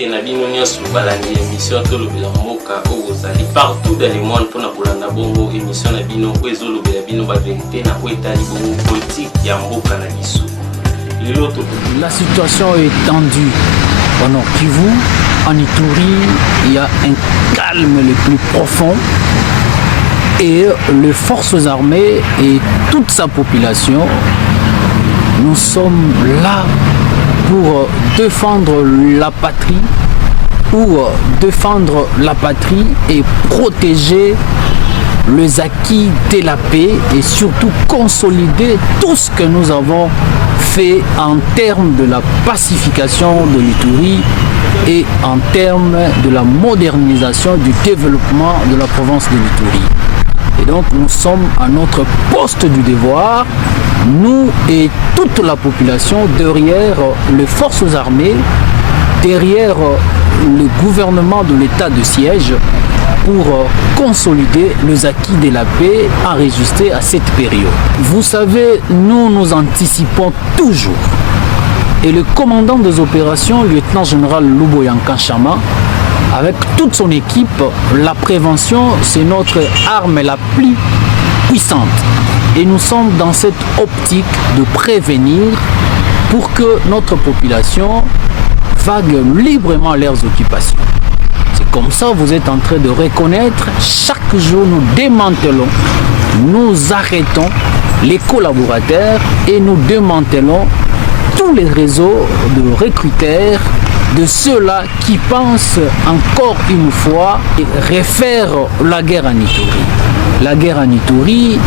Et Nabino Nyos balandi émission to lobela mboka ozali partout dans le monde pour na bolanda bongo émission Nabino ezo lobela bino ba vérité na ko etali bongo politique ya mboka na biso. La situation est tendue au Nord Kivu, en Ituri, il y a un calme le plus profond et les forces armées et toute sa population, nous sommes là pour défendre la patrie, et protéger les acquis de la paix et surtout consolider tout ce que nous avons fait en termes de la pacification de l'Ituri et en termes de la modernisation du développement de la province de l'Ituri. Et donc nous sommes à notre poste du devoir, nous et toute la population, derrière les forces armées, derrière le gouvernement de l'état de siège, pour consolider les acquis de la paix enregistrés à cette période. Vous savez, nous anticipons toujours. Et le commandant des opérations, lieutenant-général Luboya Nkashama, avec toute son équipe, la prévention, c'est notre arme la plus puissante. Et nous sommes dans cette optique de prévenir pour que notre population vague librement leurs occupations. C'est comme ça que vous êtes en train de reconnaître, chaque jour nous démantelons, nous arrêtons les collaborateurs et nous démantelons tous les réseaux de recruteurs, de ceux-là qui pensent encore une fois refaire la guerre en Ituri. La guerre en Ituri,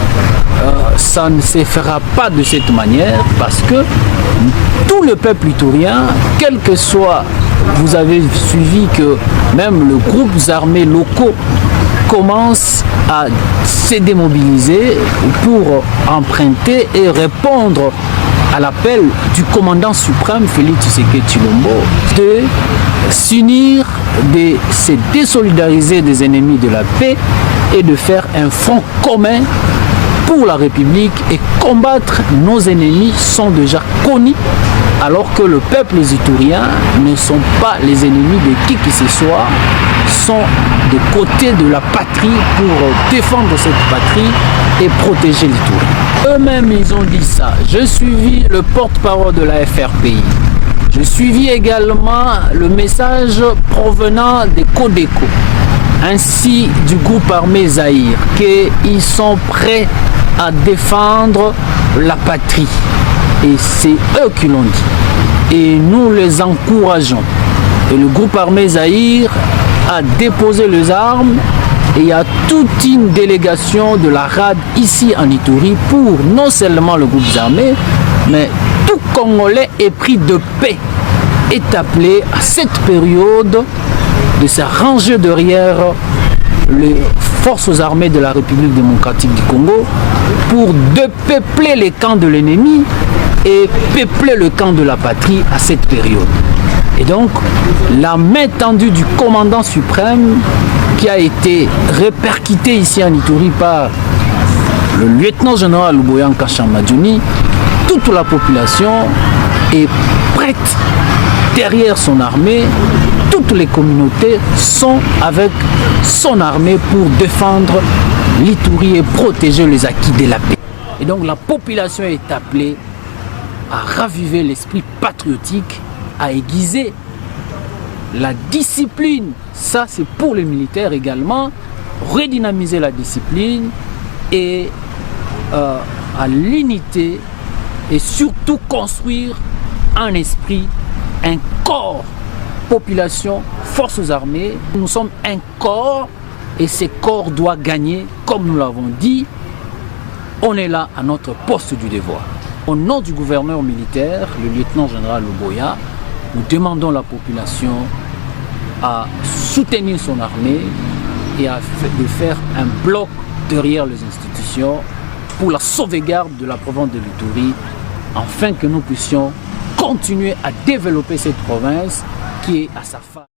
ça ne se fera pas de cette manière parce que tout le peuple iturien, quel que soit, vous avez suivi que même les groupes armés locaux commencent à se démobiliser pour emprunter et répondre à l'appel du commandant suprême Félix Tshisekedi Tshilombo de s'unir, de se désolidariser des ennemis de la paix et de faire un front commun pour la République et combattre nos ennemis sont déjà connus, alors que le peuple iturien ne sont pas les ennemis de qui que ce soit, sont de côté de la patrie pour défendre cette patrie et protéger l'Ituri. Eux-mêmes, ils ont dit ça. Je suivis le porte-parole de la FRPI. Je suivis également le message provenant des Codeco, ainsi du groupe armé Zahir, qu'ils sont prêts à défendre la patrie. Et c'est eux qui l'ont dit. Et nous les encourageons. Et le groupe armé Zahir a déposé les armes et il y a toute une délégation de la RAD ici en Ituri pour non seulement le groupe armé, mais tout Congolais épris de paix est appelé à cette période de se ranger derrière les forces armées de la République démocratique du Congo pour dépeupler les camps de l'ennemi et peupler le camp de la patrie à cette période. Et donc, la main tendue du commandant suprême qui a été répercuté ici en Ituri par le lieutenant-général Luboya Nkashama, toute la population est prête derrière son armée. Toutes les communautés sont avec son armée pour défendre l'Ituri et protéger les acquis de la paix. Et donc la population est appelée à raviver l'esprit patriotique, à aiguiser la discipline. Ça, c'est pour les militaires également. Redynamiser la discipline et à l'unité et surtout construire un esprit, un corps. Population, forces armées, nous sommes un corps et ce corps doit gagner, comme nous l'avons dit. On est là à notre poste du devoir. Au nom du gouverneur militaire, le lieutenant-général Luboya, nous demandons à la population à soutenir son armée et de faire un bloc derrière les institutions pour la sauvegarde de la province de l'Ituri, afin que nous puissions continuer à développer cette province qui est à sa fin.